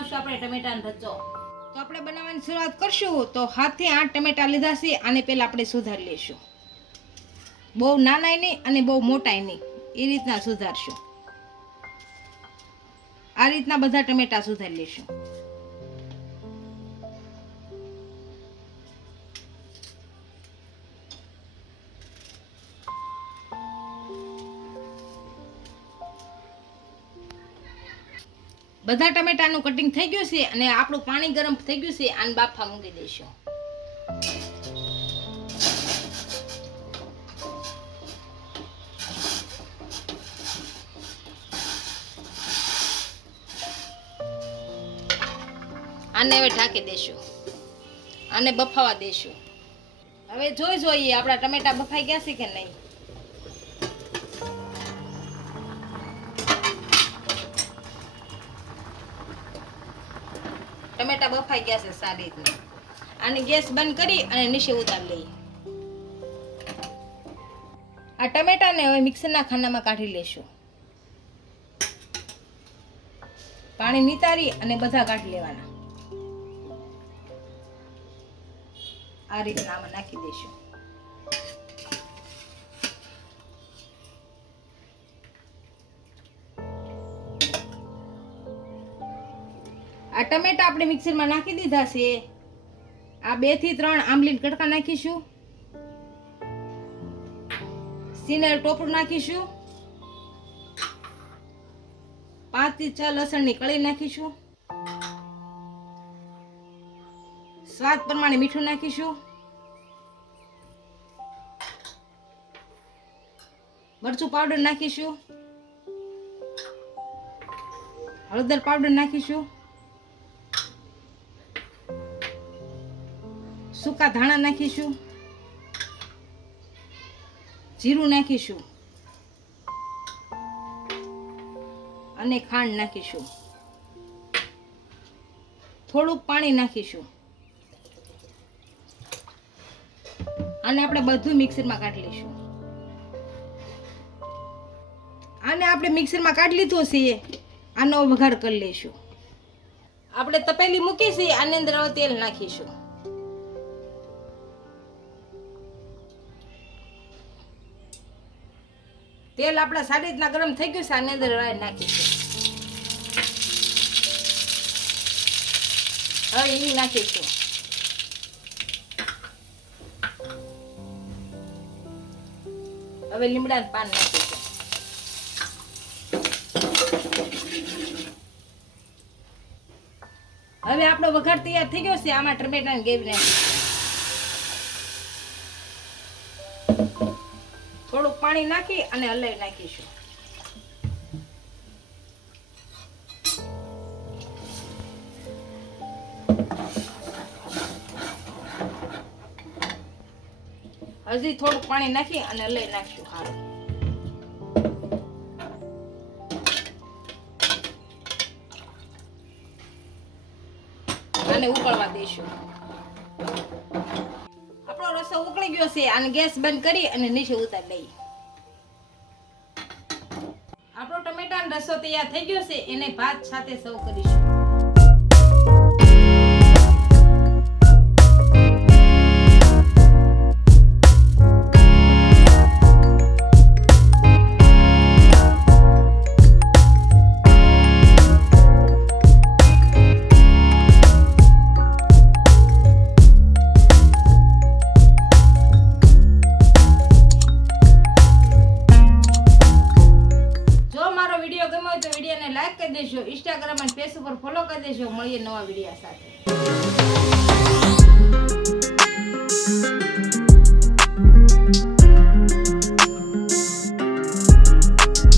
બનાવશું આપણે ટમેટાનો રચો. તો આપણે બનાવવાની શરૂઆત કરશું. તો 7 થી 8 ટમેટા લીધા છે. આને પહેલા આપણે સુધારી લેશું. બહુ નાનાય નહીં અને બહુ મોટાય નહીં, એ રીતના સુધારશું. આ રીતના બધા ટમેટા સુધારી લેશું. બધા ટમેટાનું કટિંગ થઈ ગયું છે અને આપણું પાણી ગરમ થઈ ગયું છે. આને બાફા મૂકી દઈશું. આને હવે ઢાંકી દેશું. આને બફાવા દેશું. હવે જોઈએ આપણા ટમેટા બફાઈ ગયા છે કે નહીં. ટમેટા બફાઈ ગયા છે સારી રીતના. આને ગેસ બંધ કરી અને નીચે ઉતારી લઈએ. આ ટમેટાને હવે મિક્સરના ખાનામાં કાઢી લેશું. પાણી નિતારી અને બધા કાઢી લેવાના. આ રીતના આમાં નાખી દઈશું. આ ટમેટા આપણે મિક્સરમાં નાખી દીધા છે. આ 2 થી 3 આંબલીના કટકા નાખીશું. સીનેર ટોપરું નાખીશું. 5 થી 6 લસણની કળી નાખીશું. સ્વાદ પ્રમાણે મીઠું નાખીશું. મરચું પાવડર નાખીશું. હળદર પાવડર નાખીશું. સૂકા ધાણા નાખીશું. જીરું નાખીશું અને ખાંડ નાખીશું. થોડુંક પાણી નાખીશું. આને આપણે બધું મિક્સરમાં કાઢી લઈશું. આને આપણે મિક્સરમાં કાઢી લીધું છે. આનો વઘાર કરી લઈશું. આપણે તપેલી મૂકી છે. આની અંદર હવે તેલ નાખીશું. તેલ આપણા સારી રીતના ગરમ થઈ ગયું છે. આની અંદર રાઈ નાખીશું. હવે હિંગ નાખીશું. હવે લીમડાના પાન નાખીશું. હવે આપણો વઘાર તૈયાર થઈ ગયો છે. આમાં ટમેટાની ગ્રેવી નાખીશું. થોડુંક પાણી નાખી અને હલાવી નાખીશું. હજી થોડુંક પાણી નાખી અને હલાવી નાખીશું. સારું. આને ઉકળવા દઈશું. આપણો રસો ઉકળી ગયો છે. આને ગેસ બંધ કરી અને નીચે ઉતારી દઈએ. આપણો ટમેટાનો રસો તૈયાર થઈ ગયો છે. એને ભાત સાથે સર્વ કરીશું. લાઈક કરી દેજો. ઇન્સ્ટાગ્રામ અને ફેસબુક પર ફોલો કરી દેજો. મળીએ નવા વિડીયો સાથે.